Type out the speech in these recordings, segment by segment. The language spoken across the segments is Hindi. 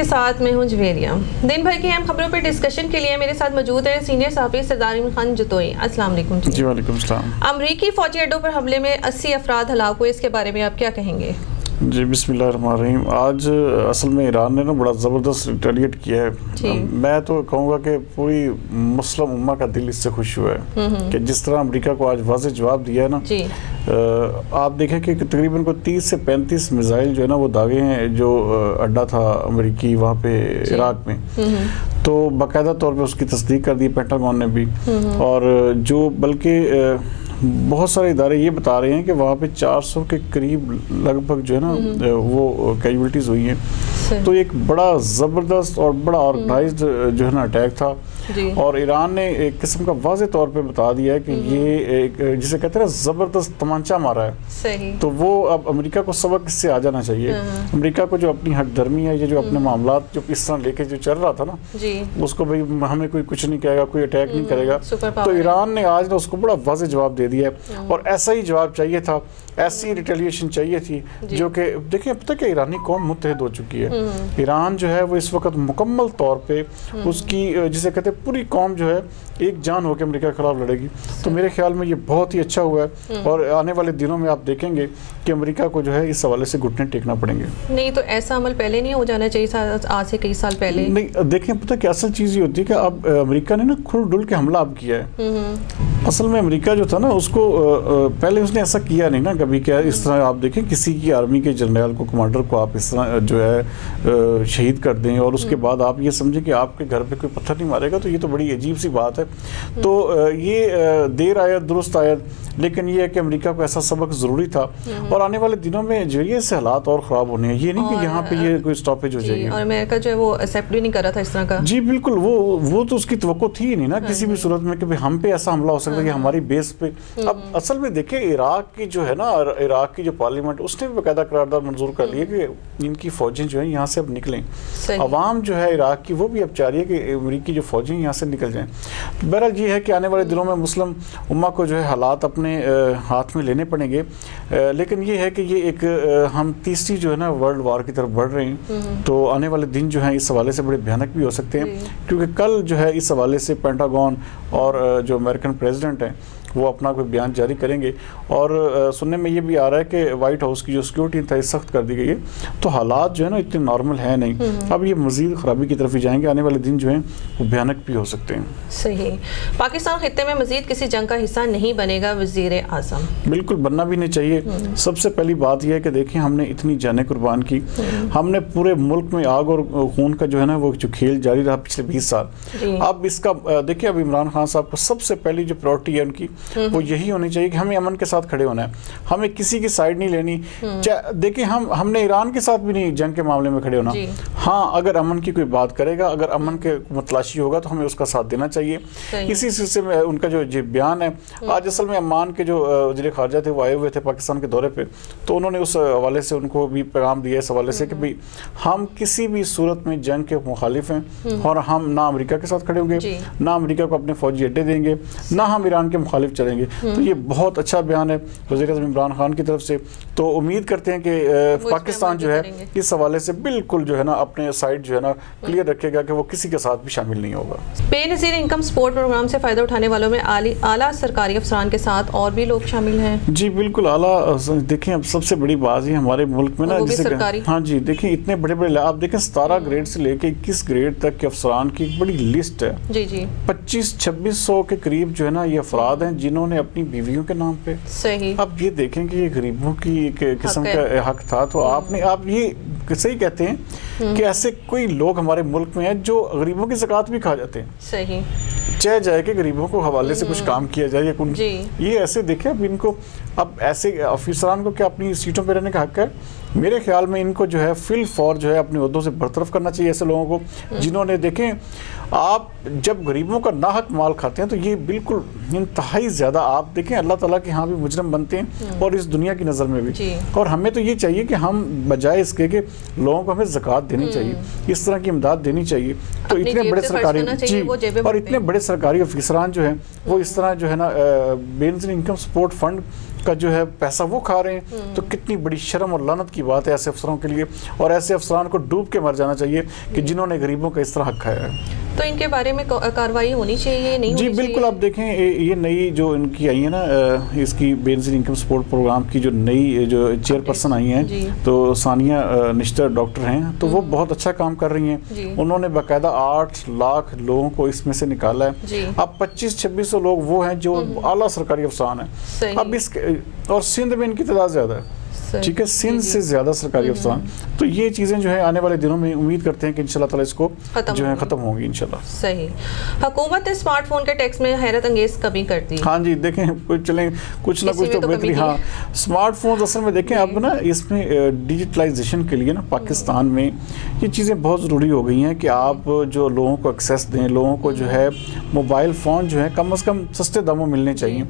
के साथ मैं हूं जवेरिया। दिन भर की अहम खबरों पर डिस्कशन के लिए मेरे साथ मौजूद है सीनियर सहाफ़ी सरदार इमरान खान जतोई। अस्सलाम वालेकुम जी। वालेकुम सलाम। अमरीकी फौजी अड्डों पर हमले में 80 अफराद हलाक हुए, इसके बारे में आप क्या कहेंगे? जी बिस्मिल्लाहिर्रहमानिर्रहीम। आज असल में ईरान ने ना बड़ा ज़बरदस्त रिटेलिएट किया है। मैं तो कहूँगा कि पूरी मुस्लिम उम्मा का दिल इससे खुश हुआ है कि जिस तरह अमेरिका को आज वाज़ेह जवाब दिया है ना। आप देखें कि तकरीबन को 30 से 35 मिसाइल जो है ना वो दागे हैं जो अड्डा था अमेरिकी वहाँ पे इराक में, तो बाकायदा तौर पे उसकी तस्दीक कर दी पेंटागन ने भी। और जो बल्कि बहुत सारे इदारे ये बता रहे हैं कि वहाँ पे 400 के करीब लगभग जो है ना वो कैजुअल्टीज हुई हैं। तो एक बड़ा ज़बरदस्त और बड़ा ऑर्गेनाइज्ड जो है ना अटैक था। और ईरान ने एक किस्म का वाज़े तौर पे बता दिया है कि ये एक जिसे कहते हैं ना ज़बरदस्त तमांचा मारा है। सही। तो वो अब अमेरिका को सबक इससे आ जाना चाहिए। अमेरिका को जो अपनी हठधर्मी है, ये जो अपने मामलात जो इस तरह लेके जो चल रहा था ना उसको भाई हमें कोई कुछ नहीं कहेगा, कोई अटैक नहीं करेगा, तो ईरान ने आज ना उसको बड़ा वाज़े जवाब दे दिया है। और ऐसा ही जवाब चाहिए था, ऐसी रिटेलिएशन चाहिए थी जो कि देखिए अब तक ईरानी कौम मुत्तहिद हो चुकी है। ईरान जो है वो इस वक्त मुकम्मल तौर पे उसकी जिसे कहते हैं पूरी कौम जो है एक जान होकर अमेरिका के खिलाफ लड़ेगी। तो मेरे ख्याल में ये बहुत ही अच्छा हुआ है और आने वाले दिनों में आप देखेंगे कि अमेरिका को जो है इस हवाले से घुटने टेकना पड़ेंगे। नहीं तो ऐसा अमल पहले नहीं हो जाना चाहिए था, आज से कई साल पहले? नहीं देखें, पता क्या असल चीज़ ये होती है कि अब अमेरिका ने ना खुल डुल के हमला अब किया है। असल में अमेरिका जो था ना उसको पहले उसने ऐसा किया नहीं ना कभी। क्या इस तरह आप देखें किसी की आर्मी के जनरल को, कमांडर को आप इस तरह जो है शहीद कर दें और उसके बाद आप ये समझें कि आपके घर पे कोई पत्थर नहीं मारेगा, तो ये तो बड़ी अजीब सी बात है। तो ये देर आया दुरुस्त आया, लेकिन ये है कि अमेरिका को ऐसा सबक ज़रूरी था। और आने वाले दिनों में जरिए से हालात और ख़राब होने हैं, ये नहीं कि यहाँ पे ये कोई स्टॉपेज हो जाएगी। और अमेरिका जो है वो एक्सेप्ट भी नहीं कर रहा था इस तरह का। जी बिल्कुल, वो तो उसकी तवक्को थी ही नहीं ना किसी भी सूरत में कि हम पे ऐसा हमला हो सकता है कि हमारी बेस पे। अब असल में देखिए इराक की जो है ना, इराक की जो पार्लियामेंट उसने भी बाकायदा करारदाद मंजूर कर लिया कि इनकी फ़ौजें जो है यहाँ से अब निकलें। अवाम जो है इराक की वो भी अब चाह रही है कि अमेरिकी जो फ़ौजें यहाँ से निकल जाएँ। बहरहाल ये है कि आने वाले दिनों में मुस्लिम उम्मा को जो है हालात अपने हाथ में लेने पड़ेंगे। लेकिन ये है कि ये एक हम तीसरी जो है ना वर्ल्ड वार की तरफ बढ़ रहे हैं। तो आने वाले दिन जो हैं इस हवाले से बड़े भयानक भी हो सकते हैं, क्योंकि कल जो है इस हवाले से पेंटागन और जो अमेरिकन प्रेसिडेंट हैं वो अपना कोई बयान जारी करेंगे। और सुनने में ये भी आ रहा है कि वाइट हाउस की जो सिक्योरिटी था सख्त कर दी गई है। तो हालात जो है ना इतने नॉर्मल है नहीं, अब ये मज़ीद ख़राबी की तरफ ही जाएंगे। आने वाले दिन जो हैं वो भयानक भी हो सकते हैं। सही। पाकिस्तान खित्ते में मज़ीद किसी जंग का हिस्सा नहीं बनेगा वज़ीर आज़म? बिल्कुल बनना भी नहीं चाहिए। सबसे पहली बात यह है कि देखिए हमने इतनी जानें कुर्बान की, हमने पूरे मुल्क में आग और खून का जो है ना वो जो खेल जारी रहा पिछले 20 साल। अब इसका देखिए अब इमरान खान साहब को सबसे पहली जो प्रायोरिटी है उनकी वो यही होनी चाहिए कि हमें अमन के साथ खड़े होना है, हमें किसी की साइड नहीं लेनी। देखिए हमने ईरान के साथ भी नहीं जंग के मामले में खड़े होना। हाँ, अगर अमन की कोई बात करेगा, अगर अमन के मतलाशी होगा तो हमें उसका साथ देना चाहिए। इसी सिलसिले में उनका जो बयान है आज असल में अमान के जो वज़ीर ख़ारजा थे वो आए हुए थे पाकिस्तान के दौरे पे, तो उन्होंने उस हवाले से उनको भी पैगाम दिया इस हवाले से कि भाई हम किसी भी सूरत में जंग के मुखालिफ हैं और हम ना अमेरिका के साथ खड़े होंगे, ना अमेरिका को अपने फौजी अड्डे देंगे, ना हम ईरान के मुखालिफ चलेंगे। तो ये बहुत अच्छा बयान है वज़ीर आज़म इमरान खान की तरफ से। तो उम्मीद करते हैं कि पाकिस्तान जो है इस हवाले से बिल्कुल जो है ना अपने साइड जो है ना क्लियर रखेगा कि वो किसी के साथ भी शामिल नहीं होगा। बेनज़ीर इनकम सपोर्ट प्रोग्राम से फ़ायदा उठाने वालों में आला सरकारी अफसरान के साथ और भी लोग शामिल हैं? जी बिल्कुल आला। देखें अब सबसे बड़ी बात है हमारे मुल्क में ना जैसे हाँ जी देखिए इतने बड़े बड़े आप देखें 17 ग्रेड से लेके 21 ग्रेड तक के अफसरान की एक बड़ी लिस्ट है। 25-2600 के करीब जो है ना ये अफराद हैं जिन्होंने अपनी बीवियों के नाम पे। सही। अब ये देखें कि ये गरीबों की एक किस्म का हक था। तो आप ये सही कहते हैं कि ऐसे कोई लोग हमारे मुल्क में हैं जो गरीबों की ज़कात भी खा जाते हैं। सही। चाहे जाए कि गरीबों को हवाले से कुछ काम किया जाए ये ऐसे देखें। अब इनको अब ऐसे अफसरान को क्या अपनी सीटों पर रहने का हक है? मेरे ख्याल में इनको जो है फिल फॉर जो है अपने ओहदों से बरतरफ करना चाहिए ऐसे लोगों को जिन्होंने देखें आप जब गरीबों का नाहक माल खाते हैं तो ये बिल्कुल इंतहाई ज़्यादा आप देखें अल्लाह ताला के यहाँ भी मुजरम बनते हैं और इस दुनिया की नज़र में भी। और हमें तो ये चाहिए कि हम बजाय इसके कि लोगों को हमें ज़कात देनी चाहिए, इस तरह की इमदाद देनी चाहिए। तो इतने बड़े सरकारी और इतने बड़े सरकारी अफसरान जो हैं वो इस तरह जो है ना बेनज़ीर इनकम सपोर्ट फंड का जो है पैसा वो खा रहे हैं। तो कितनी बड़ी शर्म और लानत की बात है ऐसे अफसरों के लिए, और ऐसे अफसरान को डूब के मर जाना चाहिए कि जिन्होंने गरीबों का इस तरह हक खाया है। तो इनके बारे में कार्रवाई होनी चाहिए, नहीं जी होनी बिल्कुल। आप देखें ये नई जो इनकी आई है ना, इसकी बेनजीर इनकम सपोर्ट प्रोग्राम की जो नई जो चेयरपर्सन आई हैं, तो सानिया निश्तर डॉक्टर हैं, तो वो बहुत अच्छा काम कर रही हैं। उन्होंने बाकायदा 8 लाख लोगों को इसमें से निकाला है। अब 2500-2600 लोग वो हैं जो आला सरकारी अफसरान हैं। अब इस और सिंध में इनकी तादाद ज़्यादा है, ठीक है, सिंध से ज्यादा सरकारी अफसरान। तो ये चीजें जो है आने वाले दिनों में उम्मीद करते हैं कि इंशाल्लाह ताला इसको जो है खत्म होगी इंशाल्लाह। सही। हुकूमत ने स्मार्टफोन के टैक्स में हैरत अंगेज कमी कर दी। हाँ जी, देखें चलें कुछ ना कुछ तो बेहतरी। हाँ, स्मार्टफोन असल में देखें अब ना इसमें डिजिटलाइजेशन के लिए ना पाकिस्तान में ये चीज़ें बहुत ज़रूरी हो गई हैं कि आप जो लोगों को एक्सेस दें, लोगों को जो है मोबाइल फ़ोन जो है कम से कम सस्ते दामों मिलने चाहिए।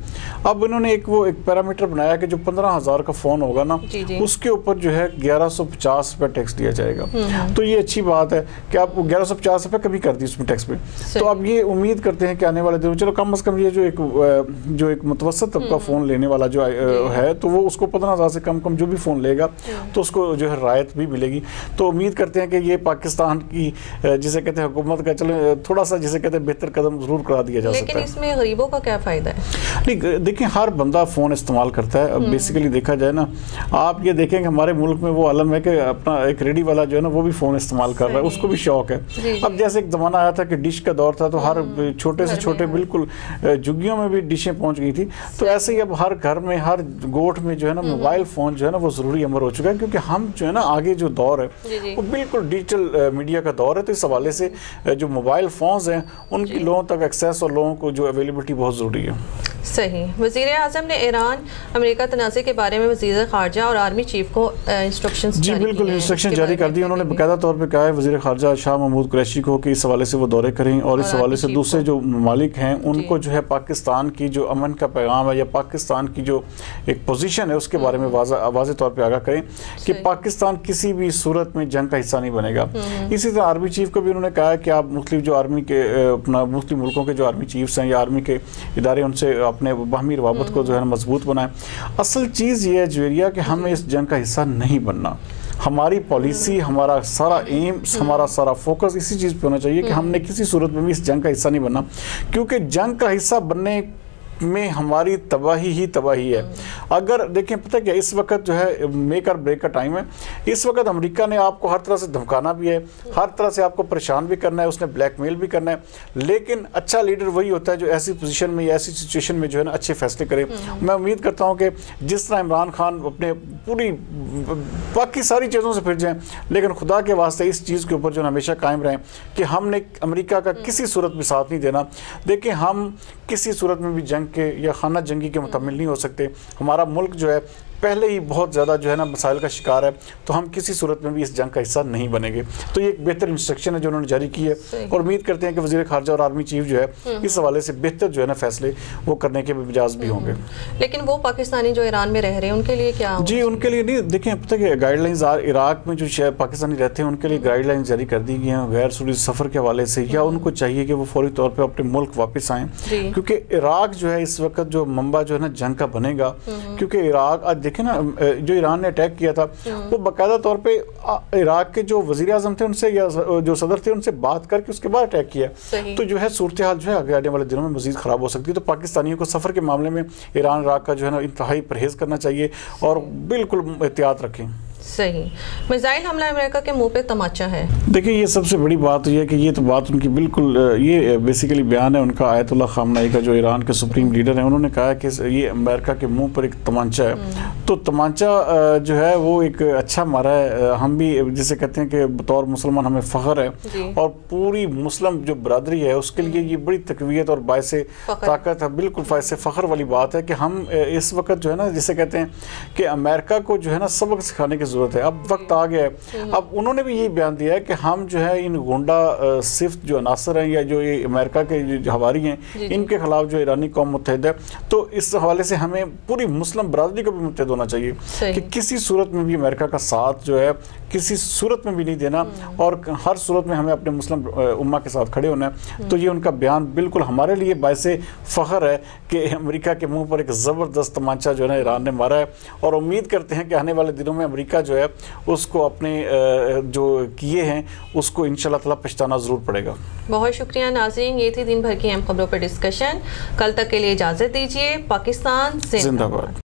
अब इन्होंने एक पैरामीटर बनाया कि जो 15,000 का फ़ोन होगा ना, उसके ऊपर जो है 1150 रुपये टैक्स दिया जाएगा। तो ये अच्छी बात है कि आप 1150 रुपये कभी कर दी उसमें टैक्स पे। तो अब ये उम्मीद करते हैं कि आने वाले दिनों चलो कम से कम ये जो एक मुतवसत तबका फ़ोन लेने वाला जो है, तो वो उसको 15,000 से कम जो भी फ़ोन लेगा तो उसको जो है रायत भी मिलेगी। तो उम्मीद करते हैं कि ये पाकिस्तान की जिसे कहते हैं हुकूमत का चलो थोड़ा सा जिसे कहते हैं बेहतर कदम ज़रूर करा दिया जा सकता है। लेकिन इसमें गरीबों का क्या फ़ायदा है? नहीं, देखिए हर बंदा फ़ोन इस्तेमाल करता है। अब बेसिकली देखा जाए ना, आप ये देखें कि हमारे मुल्क में वो आलम है कि अपना एक रेडी वाला जो है ना वो भी फ़ोन इस्तेमाल कर रहा है, उसको भी शौक है। अब जैसे एक ज़माना आया था कि डिश का दौर था, तो हर छोटे से छोटे बिल्कुल झुग्गियों में भी डिशें पहुंच गई थी। तो ऐसे ही अब हर घर में हर गोठ में जो है ना मोबाइल फ़ोन जो है ना वो ज़रूरी अमर हो चुका है, क्योंकि हम जो है ना आगे जो दौर है वो बिल्कुल डिजिटल मीडिया का दौर है। तो इस हवाले से जो मोबाइल फ़ोन्स हैं उनकी लोगों तक एक्सेस और लोगों को जो अवेलेबिलिटी बहुत ज़रूरी है। सही। वज़ीर आज़म ने ईरान अमेरिका तनाज़े के बारे में वज़ीर ख़ारजा और आर्मी चीफ को इंस्ट्रक्शंस जी बिल्कुल इंस्ट्रक्शन जारी कर दी। उन्होंने बाकायदा तौर पे कहा है वज़ीर ख़ारजा शाह महमूद कुरैशी को कि इस हवाले से वो दौरे करें और इस हवाले से दूसरे जो ममालिक हैं उनको जो है पाकिस्तान की जो अमन का पैगाम है या पाकिस्तान की जो एक पोजीशन है उसके बारे में वाज़ेह तौर पे आगाह करें कि पाकिस्तान किसी भी सूरत में जंग का हिस्सा नहीं बनेगा। इसी तरह आर्मी चीफ को भी उन्होंने कहा है कि आप मुख्तलिफ जो आर्मी के अपना मुख्तलिफ मुल्कों के जो आर्मी चीफ्स हैं या आर्मी के इदारे उनसे अपने बाहमी रवाबत को जो है मजबूत बनाएं। असल चीज़ ये है जुवेरिया कि हमें इस जंग का हिस्सा नहीं बनना। हमारी पॉलिसी, हमारा सारा एम, हमारा सारा फोकस इसी चीज़ पे होना चाहिए कि हमने किसी सूरत में भी इस जंग का हिस्सा नहीं बनना, क्योंकि जंग का हिस्सा बनने में हमारी तबाही ही तबाही है। अगर देखें पता क्या, इस वक्त जो है मेक और ब्रेक का टाइम है। इस वक्त अमेरिका ने आपको हर तरह से धमकाना भी है, हर तरह से आपको परेशान भी करना है, उसने ब्लैकमेल भी करना है। लेकिन अच्छा लीडर वही होता है जो ऐसी पोजीशन में या ऐसी सिचुएशन में जो है ना अच्छे फैसले करे। मैं उम्मीद करता हूँ कि जिस तरह इमरान खान अपने पूरी बाकी सारी चीज़ों से फिर जाएँ, लेकिन खुदा के वास्ते इस चीज़ के ऊपर जो हमेशा कायम रहें कि हमने अमेरिका का किसी सूरत में साथ नहीं देना। देखिए हम किसी सूरत में भी जंग के या खाना जंगी के मुतमिल नहीं हो सकते। हमारा मुल्क जो है पहले ही बहुत ज़्यादा जो है ना मसाइल का शिकार है, तो हम किसी सूरत में भी इस जंग का हिस्सा नहीं बनेंगे। तो ये एक बेहतर इंस्ट्रक्शन है जो उन्होंने जारी की है और उम्मीद करते हैं कि वज़ीर ख़ारजा और आर्मी चीफ जो है इस हवाले से बेहतर जो है ना फैसले वो करने के मिजाज भी होंगे। लेकिन वो पाकिस्तानी जो ईरान में रह रहे हैं उनके लिए क्या? जी उनके लिए नहीं, देखें पता है गाइडलाइंस इराक में जो पाकिस्तानी रहते हैं उनके लिए गाइडलाइंस जारी कर दी गई हैं गैर सूरी सफ़र के हवाले से, या उनको चाहिए कि वो फौरी तौर पर अपने मुल्क वापस आएँ, क्योंकि इराक जो है इस वक्त जो मंबा जो है ना जंग का बनेगा। क्योंकि इराक आज देखें ना जो ईरान ने अटैक किया था वो बाकायदा तौर पे इराक के जो वज़ीर आज़म थे उनसे या जो सदर थे उनसे बात करके उसके बाद अटैक किया। तो जो है सूरत हाल जो है आगे आने वाले दिनों में मज़ीद ख़राब हो सकती है। तो पाकिस्तानियों को सफ़र के मामले में ईरान इराक का जो है ना इंतहाई परहेज़ करना चाहिए और बिल्कुल एहतियात रखें। सही। मिसाइल हमला अमेरिका के मुंह पे तमाचा है। देखिए ये सबसे बड़ी बात ये है कि ये तो बात उनकी बिल्कुल ये बेसिकली बयान है उनका आयतुल्लाह ख़ामनेई का जो ईरान के सुप्रीम लीडर हैं। उन्होंने कहा कि ये अमेरिका के मुंह पर एक तमाचा है। तो तमाचा जो है वो एक अच्छा मारा है। हम भी जिसे कहते हैं कि बतौर मुसलमान हमें फ़ख्र है और पूरी मुस्लिम जो बरादरी है उसके लिए ये बड़ी तकवीयत और बायस ताकत है, बिल्कुल बायस फ़ख्र वाली बात है कि हम इस वक्त जो है ना जिसे कहते हैं कि अमेरिका को जो है ना सबक सिखाने की ज़रूरत है। अब वक्त आ गया है। अब उन्होंने भी यही बयान दिया है कि हम जो है इन गुंडा सिर्फ जो अनासर हैं या जो ये अमेरिका के जो हवारी हैं इनके खिलाफ जो ईरानी कौम मुत्तहिद है, तो इस हवाले से हमें पूरी मुस्लिम बरादरी को भी मुत्तहिद होना चाहिए कि किसी सूरत में भी अमेरिका का साथ जो है किसी सूरत में भी नहीं देना और हर सूरत में हमें अपने मुस्लिम उम्मा के साथ खड़े होना है। तो ये उनका बयान बिल्कुल हमारे लिए बायसे फ़ख्र है कि अमेरिका के मुंह पर एक ज़बरदस्त तमाचा जो है ना ईरान ने मारा है, और उम्मीद करते हैं कि आने वाले दिनों में अमेरिका जो है उसको अपने जो किए हैं उसको इंशाल्लाह ताला पछताना ज़रूर पड़ेगा। बहुत शुक्रिया नाज़रीन, ये थी दिन भर की अहम खबरों पर डिस्कशन। कल तक के लिए इजाज़त दीजिए। पाकिस्तान जिंदाबाद।